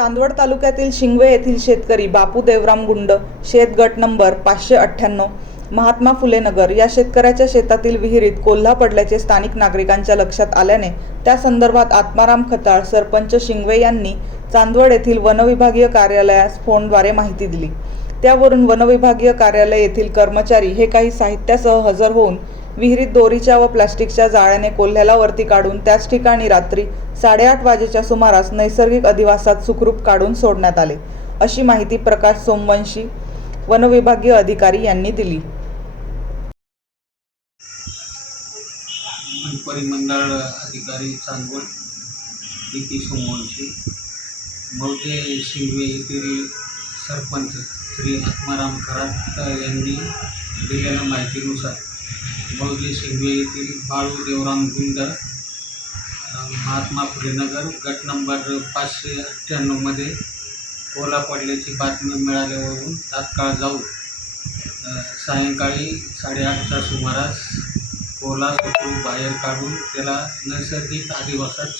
चांदवड तालुक्यातील शिंगवे येथील शेतकरी बापू देवराम गुंड शेत गट नंबर पाचशे अठ्ठ्याण्णव महात्मा फुले नगर या शेतकऱ्याच्या शेतातील विहिरीत कोल्हा पडल्याचे स्थानिक नागरिकांच्या लक्षात आल्याने त्या संदर्भात आत्माराम खताळ सरपंच शिंगवे यांनी चांदवड येथील वनविभागीय कार्यालयास फोनद्वारे माहिती दिली त्यावरून वनविभागीय कार्यालय येथील कर्मचारी हे काही साहित्यासह हजर होऊन विहिरीत दोरीच्या व प्लास्टिकच्या जाळ्याने कोल्ह्याला वरती काढून त्याच ठिकाणी रात्री साडेआठ वाजेच्या सुमारास नैसर्गिक अधिवासात सुखरूप काढून सोडण्यात आले अशी माहिती प्रकाश सोमवंशी वनविभागीय अधिकारी यांनी दिली परिमंडळ अधिकारी चांदवड पी सोमवंशी मौजे शिंगवे येथील सरपंच श्री आत्माराम खरात यांनी दिलेल्या माहितीनुसार मौजे शिंदे येथील बाळू देवराम गुंड महात्मा फुलेनगर गट नंबर पाचशे अठ्ठ्याण्णवमध्ये ओला पडल्याची बातमी मिळाल्यावरून तात्काळ जाऊ सायंकाळी साडेआठच्या सुमारास ओला सुटून बाहेर काढून त्याला नैसर्गिक आदिवासात